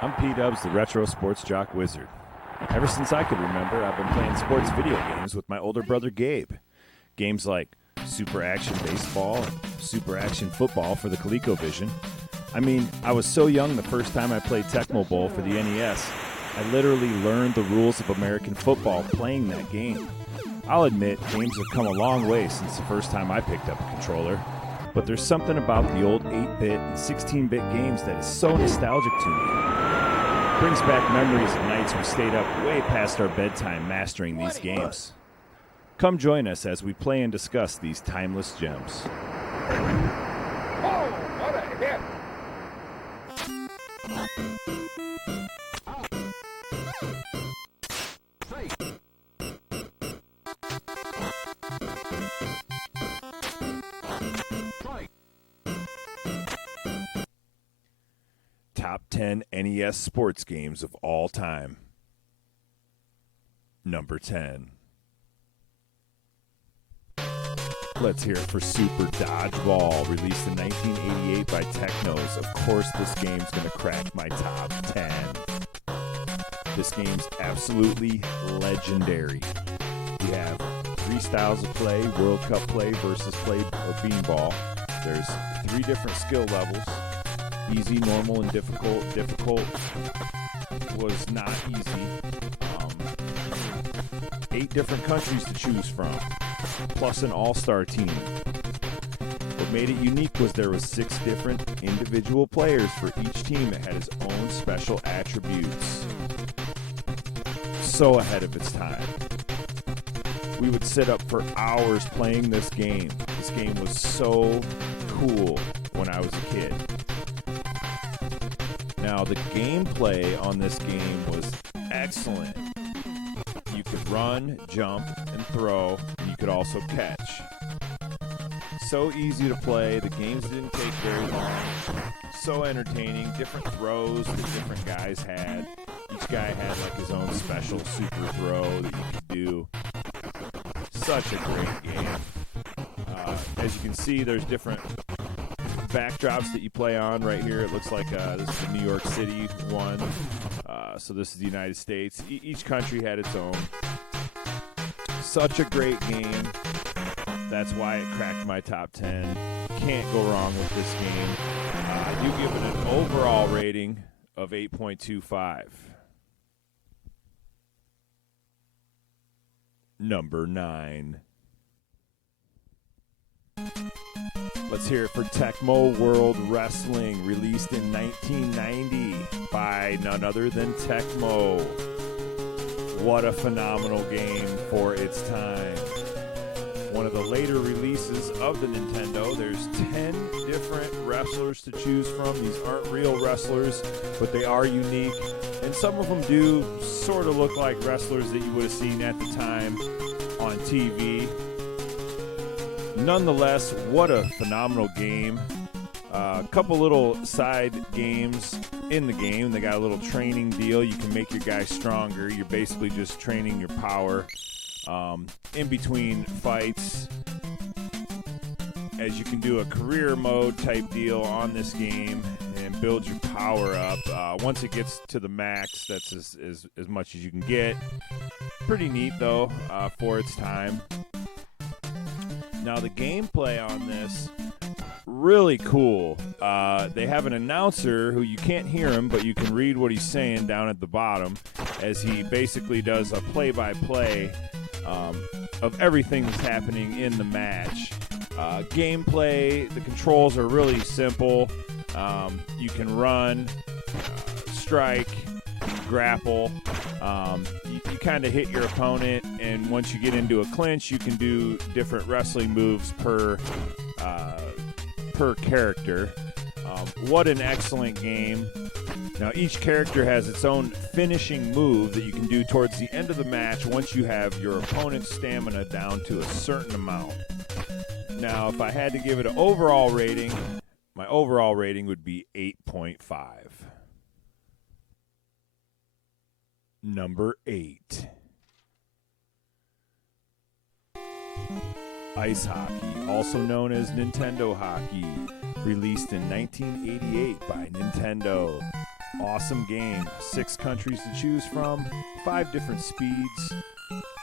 I'm PDUBZ, the Retro Sports Jock Wizard. Ever since I could remember, I've been playing sports video games with my older brother Gabe. Games like Super Action Baseball and Super Action Football for the ColecoVision. I mean, I was so young the first time I played Tecmo Bowl for the NES, I literally learned the rules of American football playing that game. I'll admit, games have come a long way since the first time I picked up a controller, but there's something about the old 8-bit and 16-bit games that is so nostalgic to me. Brings back memories of nights we stayed up way past our bedtime mastering these games. Come join us as we play and discuss these timeless gems. Oh, what a hit! Top 10 NES sports games of all time. Number 10. Let's hear it for Super Dodgeball, released in 1988 by Technos. Of course, this game's going to crack my top 10. This game's absolutely legendary. We have 3 styles of play: World Cup play, versus play, or beanball. There's 3 different skill levels: easy, normal, and difficult. Difficult was not easy. 8 different countries to choose from, plus an all-star team. What made it unique was there was 6 different individual players for each team that had his own special attributes. So ahead of its time. We would sit up for hours playing this game. This game was so cool when I was a kid. Now, the gameplay on this game was excellent. You could run, jump, and throw, and you could also catch. So easy to play. The games didn't take very long. So entertaining. Different throws that different guys had. Each guy had like his own special super throw that you could do. Such a great game. As you can see, there's different backdrops that you play on right here. It looks like this is the New York City one. So this is the United States. Each country had its own. Such a great game. That's why it cracked my top 10. Can't go wrong with this game. You give it an overall rating of 8.25. Number 9. Let's hear it for Tecmo World Wrestling, released in 1990 by none other than Tecmo. What a phenomenal game for its time. One of the later releases of the Nintendo. There's 10 different wrestlers to choose from. These aren't real wrestlers, but they are unique. And some of them do sort of look like wrestlers that you would have seen at the time on TV. Nonetheless, what a phenomenal game. A couple little side games in the game. They got a little training deal. You can make your guy stronger. You're basically just training your power in between fights. As you can do a career mode type deal on this game and build your power up. Once it gets to the max, that's as much as you can get. Pretty neat, though, for its time. Now, the gameplay on this, really cool. They have an announcer who you can't hear him, but you can read what he's saying down at the bottom as he basically does a play-by-play of everything that's happening in the match. Gameplay, the controls are really simple. You can run, strike, grapple. You kind of hit your opponent, and once you get into a clinch, you can do different wrestling moves per character. What an excellent game. Now, each character has its own finishing move that you can do towards the end of the match once you have your opponent's stamina down to a certain amount. Now, if I had to give it an overall rating, my overall rating would be 8.5. Number 8. Ice hockey, also known as Nintendo hockey, released in 1988 by Nintendo. Awesome game. 6 countries to choose from, 5 different speeds,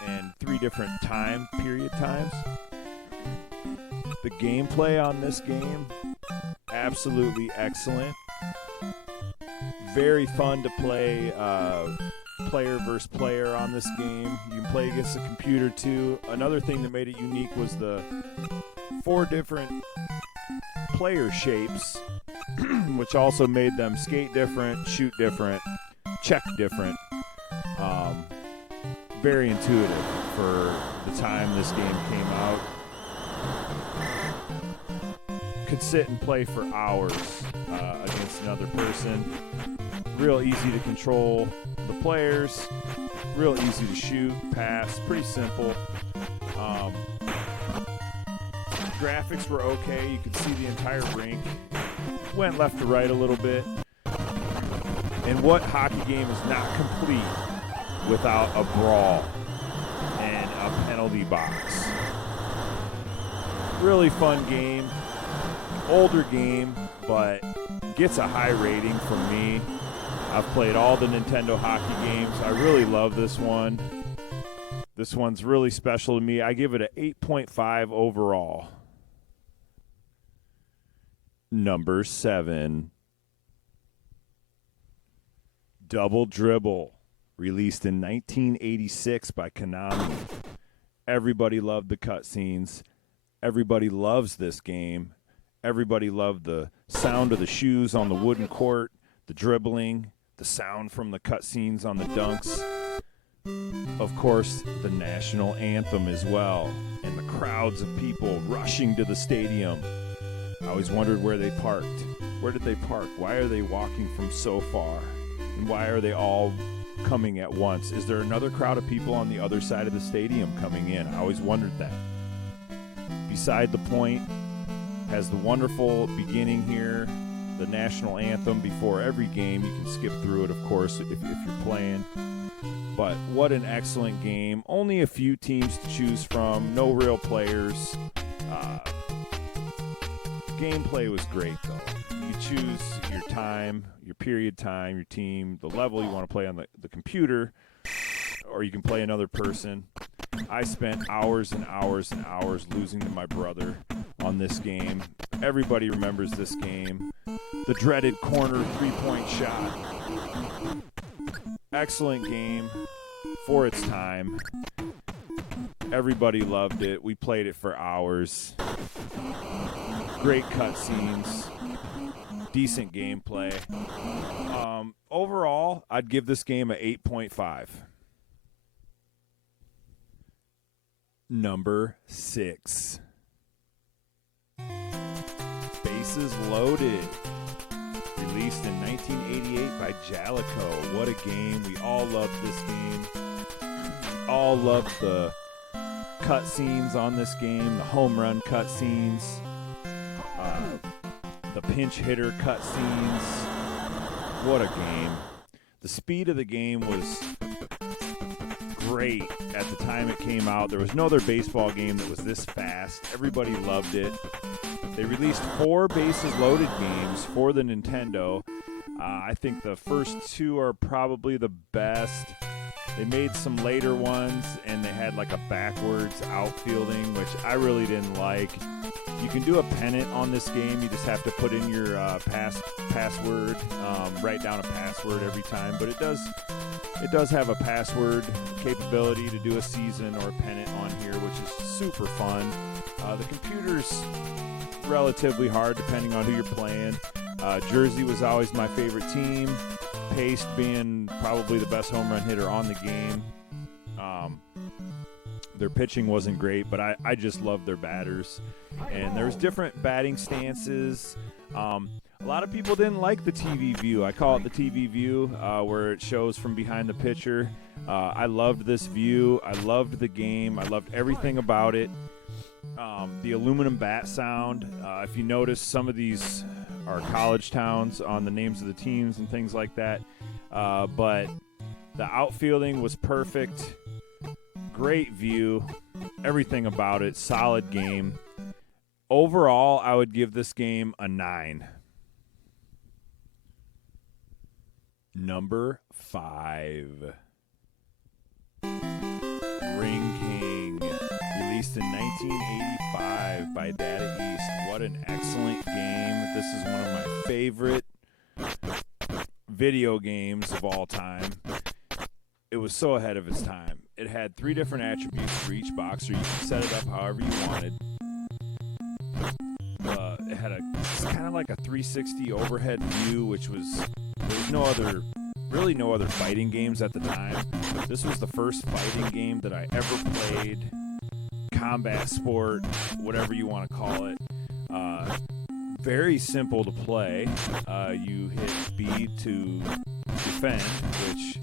and 3 different period times. The gameplay on this game, absolutely excellent. Very fun to play player versus player on this game. You can play against the computer too. Another thing that made it unique was the 4 different player shapes, which also made them skate different, shoot different, check different. Very intuitive for the time this game came out. Could sit and play for hours against another person. Real easy to control the players. Real easy to shoot, pass. Pretty simple. Graphics were okay. You could see the entire rink. Went left to right a little bit. And what hockey game is not complete without a brawl and a penalty box? Really fun game. Older game, but gets a high rating from me. I've played all the Nintendo hockey games. I really love this one. This one's really special to me. I give it an 8.5 overall. Number 7. Double Dribble, released in 1986 by Konami. Everybody loved the cutscenes. Everybody loves this game. Everybody loved the sound of the shoes on the wooden court, the dribbling, the sound from the cutscenes on the dunks. Of course, the national anthem as well, and the crowds of people rushing to the stadium. I always wondered where they parked. Where did they park? Why are they walking from so far? And why are they all coming at once? Is there another crowd of people on the other side of the stadium coming in? I always wondered that. Beside the point, has the wonderful beginning here, the national anthem before every game. You can skip through it, of course, if you're playing. But what an excellent game. Only a few teams to choose from. No real players. Gameplay was great, though. You choose your time, your period time, your team, the level you want to play on the computer, or you can play another person. I spent hours and hours and hours losing to my brother on this game. Everybody remembers this game. The dreaded corner 3-point shot. Excellent game for its time. Everybody loved it. We played it for hours. Great cutscenes. Decent gameplay. Overall, I'd give this game an 8.5. Number 6. Bases Loaded, released in 1988 by Jalico. What a game. We all loved this game. All loved the cutscenes on this game, the home run cutscenes, the pinch hitter cutscenes. What a game. The speed of the game was great at the time it came out. There was no other baseball game that was this fast. Everybody loved it. They released 4 bases loaded games for the Nintendo. I think the first 2 are probably the best. They made some later ones, and they had like a backwards outfielding, which I really didn't like. You can do a pennant on this game. You just have to put in your password, write down a password every time. But it does have a password capability to do a season or a pennant on here, which is super fun. The computer's relatively hard depending on who you're playing. Jersey was always my favorite team. Pace being probably the best home run hitter on the game. Their pitching wasn't great, but I just loved their batters. And there's different batting stances. A lot of people didn't like the TV view. I call it the TV view, where it shows from behind the pitcher. I loved this view. I loved the game. I loved everything about it. The aluminum bat sound. If you notice, some of these are college towns on the names of the teams and things like that. But the outfielding was perfect. Great view. everything about it, solid game. Overall, I would give this game a 9. Number 5. Ring King, released in 1985 by Data East. What an excellent game. This is one of my favorite video games of all time. It was so ahead of its time. It had 3 different attributes for each boxer. You could set it up however you wanted. It had it's kind of like a 360 overhead view, which was, there's no other fighting games at the time. This was the first fighting game that I ever played. Combat sport, whatever you want to call it. Very simple to play. You hit B to defend, which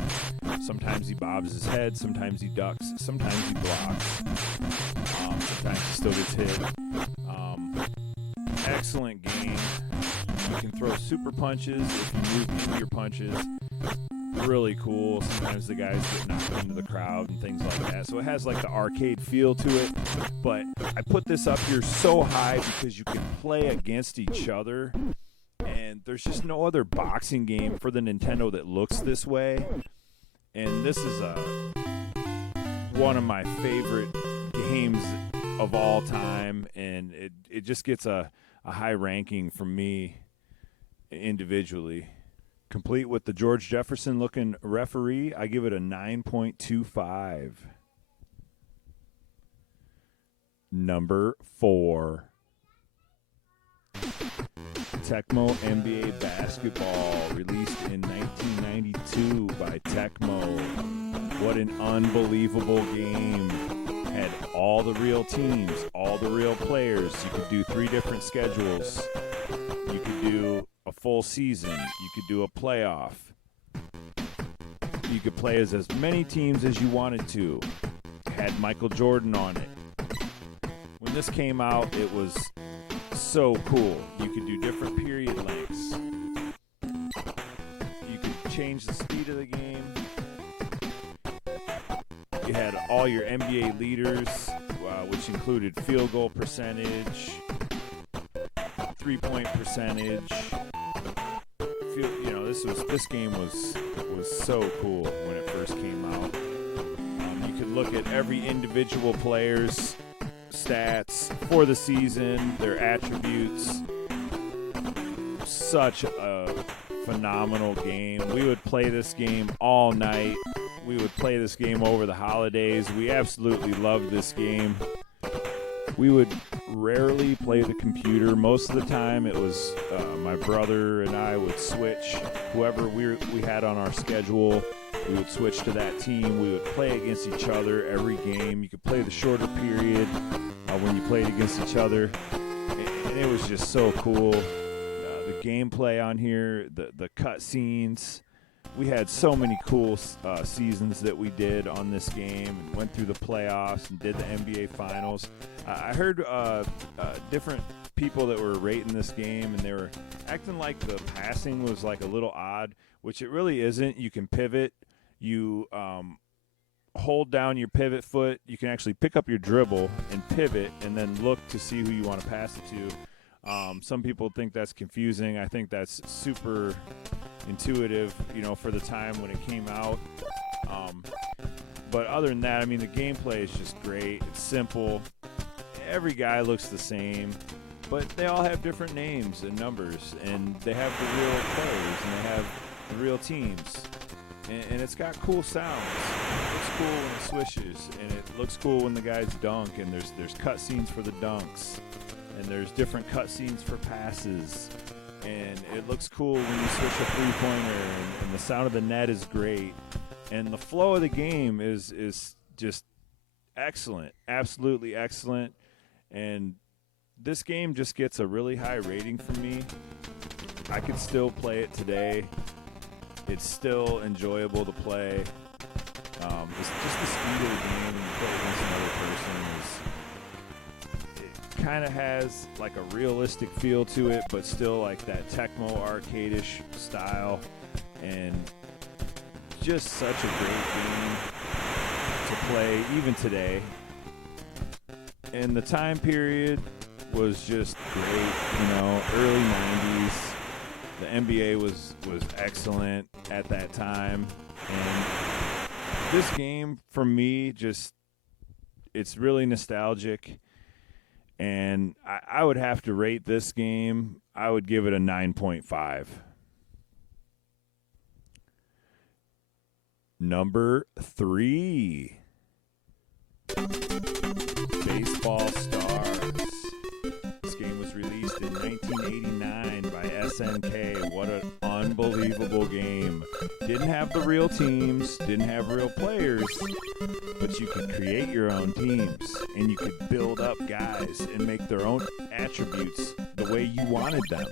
sometimes he bobs his head, sometimes he ducks, sometimes he blocks. Sometimes he still gets hit. Excellent game. You can throw super punches if you move into your punches. Really cool. Sometimes the guys get knocked into the crowd and things like that. So it has like the arcade feel to it. But I put this up here so high because you can play against each other. And there's just no other boxing game for the Nintendo that looks this way. And this is one of my favorite games of all time. And it just gets a high ranking from me individually. Complete with the George Jefferson looking referee, I give it a 9.25. Number 4. Tecmo NBA Basketball, released in 1992 by Tecmo. What an unbelievable game. Had all the real teams, all the real players. You could do 3 different schedules. You could do a full season. You could do a playoff. You could play as many teams as you wanted to. Had Michael Jordan on it. When this came out, it was so cool. You could do different period lengths. You could change the speed of the game. You had all your NBA leaders, which included field goal percentage, 3-point percentage. This game was so cool when it first came out. You could look at every individual player's stats for the season, their attributes. Such a phenomenal game. We would play this game all night. We would play this game over the holidays. We absolutely loved this game. We would rarely play the computer. Most of the time it was my brother and I would switch. Whoever we had on our schedule, we would switch to that team. We would play against each other every game. You could play the shorter period when you played against each other. And it was just so cool. The gameplay on here, the cut scenes. We had so many cool seasons that we did on this game and went through the playoffs and did the NBA Finals. I heard different people that were rating this game, and they were acting like the passing was like a little odd, which it really isn't. You can pivot. You hold down your pivot foot. You can actually pick up your dribble and pivot and then look to see who you want to pass it to. Some people think that's confusing. I think that's super intuitive, for the time when it came out. But other than that, the gameplay is just great. It's simple. Every guy looks the same, but they all have different names and numbers, and they have the real players, and they have the real teams. And it's got cool sounds. It looks cool when it swishes, and it looks cool when the guys dunk, and there's cut scenes for the dunks, and there's different cut scenes for passes. And it looks cool when you switch a three-pointer, and the sound of the net is great. And the flow of the game is just excellent, absolutely excellent. And this game just gets a really high rating from me. I could still play it today. It's still enjoyable to play. Just the speed of the game when you play against another person it kind of has like a realistic feel to it, but still like that Tecmo arcade-ish style. And just such a great game to play even today. And the time period was just great, early 90s. The NBA was excellent at that time. And this game, for me, it's really nostalgic. And I would have to rate this game, I would give it a 9.5. Number 3. Baseball Stars. This game was released in 1989 by SNK. What an unbelievable game. Didn't have the real teams, didn't have real players, but you could create your own teams, and you could build up guys and make their own attributes the way you wanted them.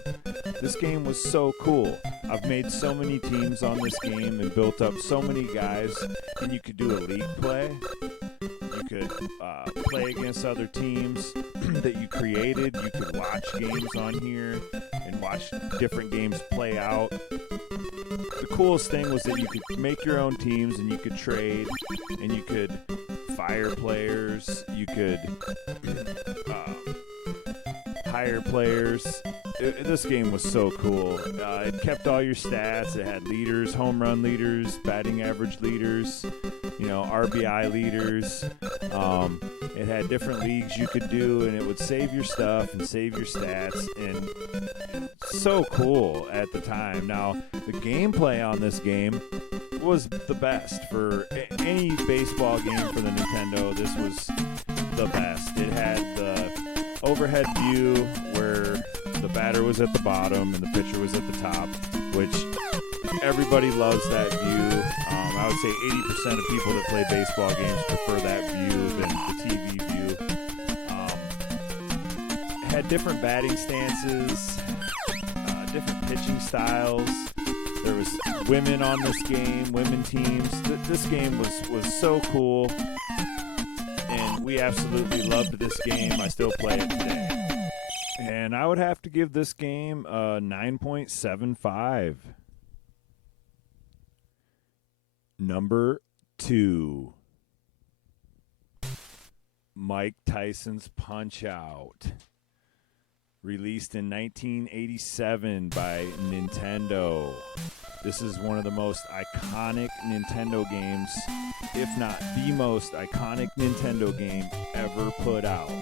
This game was so cool. I've made so many teams on this game and built up so many guys, and you could do a league play. You could play against other teams that you created. You could watch games on here and watch different games play out. The coolest thing was that you could make your own teams and you could trade and you could fire players. You could hire players. This game was so cool. It kept all your stats. It had leaders, home run leaders, batting average leaders, RBI leaders. It had different leagues you could do, and it would save your stuff and save your stats, and so cool at the time. Now, the gameplay on this game was the best. For any baseball game for the Nintendo, this was the best. It had the overhead view where the batter was at the bottom and the pitcher was at the top, which everybody loves that view. I would say 80% of people that play baseball games prefer that view than the TV view. It had different batting stances, different pitching styles. There was women on this game, women teams. This game was so cool, and we absolutely loved this game. I still play it today. And I would have to give this game a 9.75. Number 2. Mike Tyson's Punch-Out. Released in 1987 by Nintendo. This is one of the most iconic Nintendo games, if not the most iconic Nintendo game ever put out.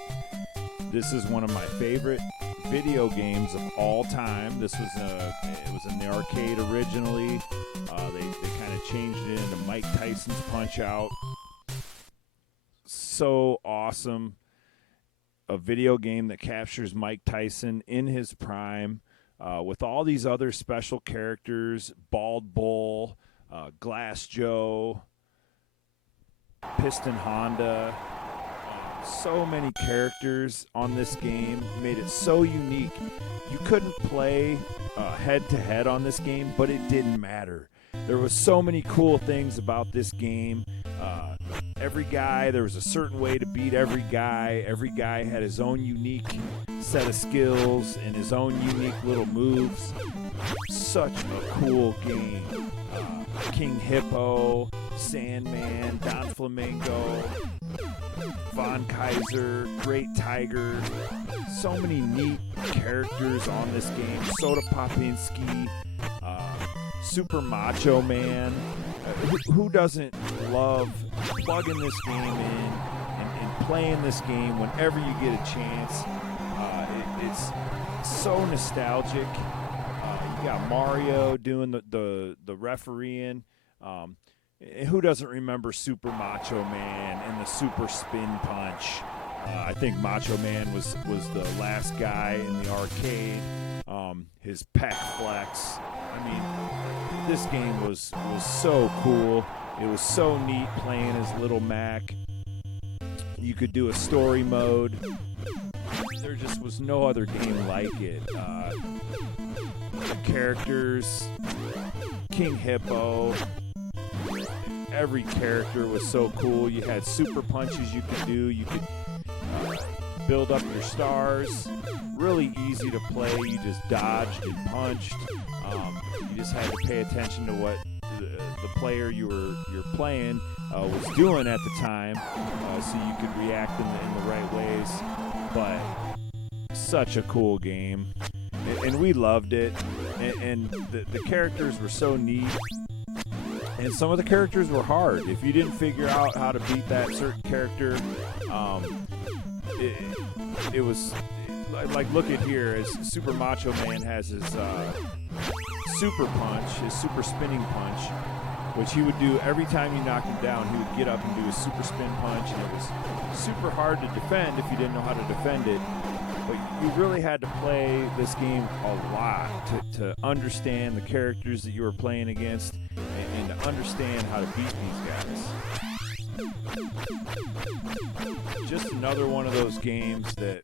This is one of my favorite video games of all time. It was in the arcade originally. They kind of changed it into Mike Tyson's Punch-Out. So awesome. A video game that captures Mike Tyson in his prime, with all these other special characters: Bald Bull, Glass Joe, Piston Honda. So many characters on this game made it so unique. You couldn't play head-to-head on this game, but it didn't matter. There was so many cool things about this game. Every guy, there was a certain way to beat every guy. Every guy had his own unique set of skills and his own unique little moves. Such a cool game. King Hippo, Sandman, Don Flamingo, Von Kaiser, Great Tiger. So many neat characters on this game. Soda Popinski, Super Macho Man. Who doesn't love plugging this game in and playing this game whenever you get a chance? It's so nostalgic. You got Mario doing the refereeing. Who doesn't remember Super Macho Man and the Super Spin Punch? I think Macho Man was the last guy in the arcade. His pec flex. I mean, this game was so cool. It was so neat playing as Little Mac. You could do a story mode. There just was no other game like it. The characters, King Hippo, every character was so cool. You had super punches you could do. You could build up your stars. Really easy to play. You just dodged and punched. You just had to pay attention to what the player you're playing was doing at the time, so you could react in the right ways. but such a cool game, and we loved it, and the characters were so neat, and some of the characters were hard. If you didn't figure out how to beat that certain character, it was like, look at here, as Super Macho Man has his super punch, his super spinning punch, which he would do every time you knocked him down. He would get up and do a super spin punch, and it was super hard to defend if you didn't know how to defend it. But you really had to play this game a lot to understand the characters that you were playing against, and to understand how to beat these guys. Just another one of those games that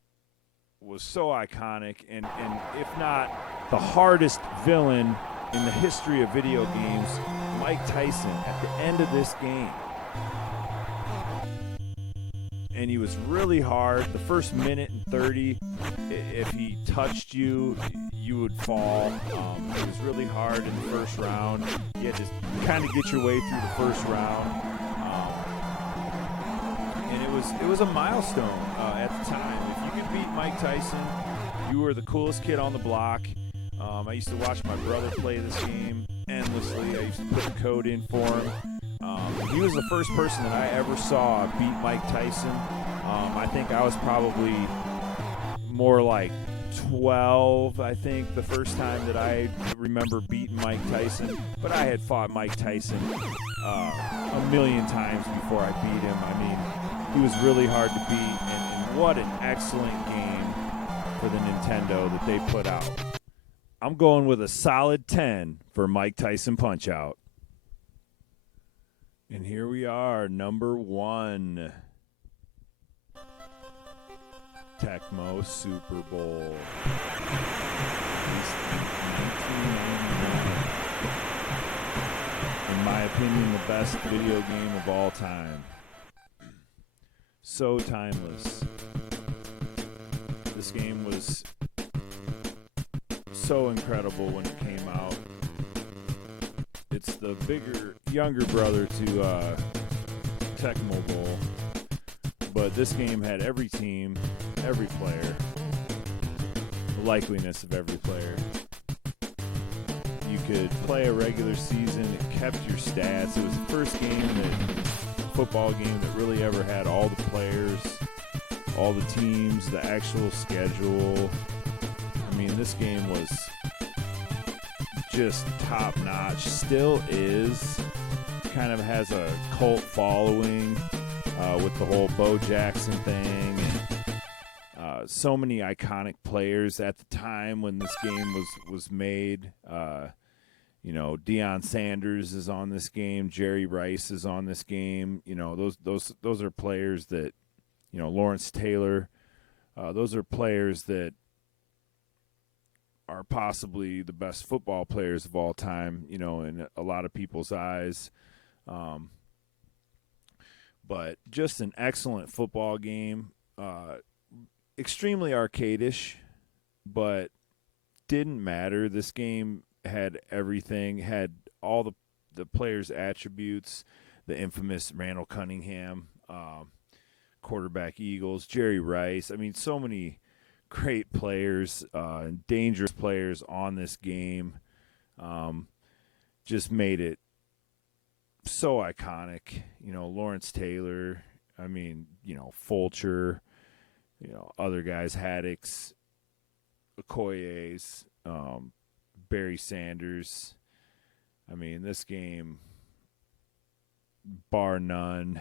was so iconic, and if not the hardest villain in the history of video games, Mike Tyson, at the end of this game. And he was really hard. The first minute and 30, if he touched you, you would fall. It was really hard in the first round. You had to kind of get your way through the first round. And it was a milestone at the time. If you could beat Mike Tyson, you were the coolest kid on the block. I used to watch my brother play this game endlessly. I used to put the code in for him. He was the first person that I ever saw beat Mike Tyson. I think I was probably more like 12, I think, the first time that I remember beating Mike Tyson. But I had fought Mike Tyson a million times before I beat him. I mean, he was really hard to beat, and what an excellent game for the Nintendo that they put out. I'm going with a solid 10 for Mike Tyson Punch-Out. And here we are, number 1. Tecmo Super Bowl. In my opinion, the best video game of all time. So timeless. This game was so incredible when it came out. It's the younger brother to Tecmo Bowl, but this game had every team, every player, the likeliness of every player. You could play a regular season, it kept your stats. It was the first football game that really ever had all the players, all the teams, the actual schedule. I mean, this game was just top notch, still is, kind of has a cult following with the whole Bo Jackson thing, and so many iconic players at the time when this game was made. Deion Sanders is on this game, Jerry Rice is on this game. Those are players that, Lawrence Taylor, those are players that are possibly the best football players of all time, in a lot of people's eyes. But just an excellent football game. Extremely arcade-ish, but didn't matter. This game had everything, had all the players' attributes, the infamous Randall Cunningham, quarterback Eagles, Jerry Rice. I mean, so many great players and dangerous players on this game. Just made it so iconic. Lawrence Taylor, I mean, Fulcher, other guys, Haddix, Okoye's, Barry Sanders. I mean, this game, bar none,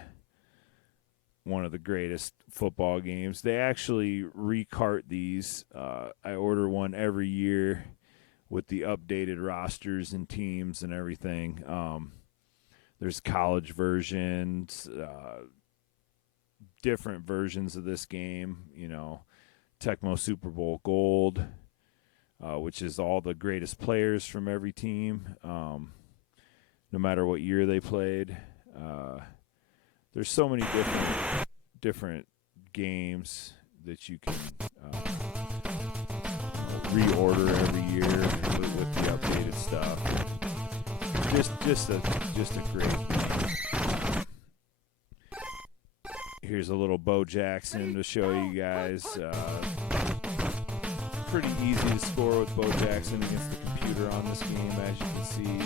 one of the greatest football games. They actually recart these. I order one every year with the updated rosters and teams and everything. There's college versions, different versions of this game. Tecmo Super Bowl Gold, which is all the greatest players from every team, no matter what year they played. There's so many different games that you can reorder every year with the updated stuff. Just a great game. Here's a little Bo Jackson to show you guys. Pretty easy to score with Bo Jackson against the computer on this game, as you can see.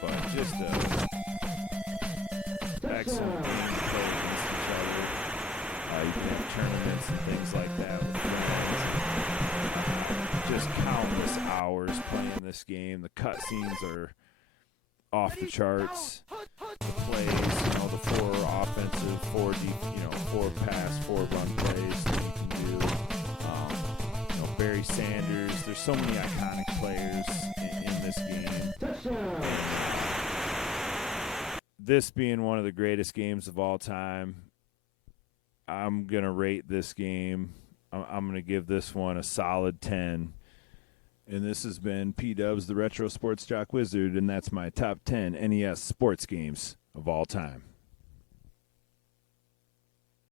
But just excellent game to play against each other. You can have tournaments and things like that with friends. Just countless hours playing this game. The cutscenes are off the charts. The plays, the 4 offensive, 4 deep, 4 pass, 4 run plays that you can do. Barry Sanders. There's so many iconic players in this game. This being one of the greatest games of all time, I'm going to rate this game. I'm going to give this one a solid 10. And this has been PDUBZ, the Retro Sports Jock Wizard, and that's my top 10 NES sports games of all time.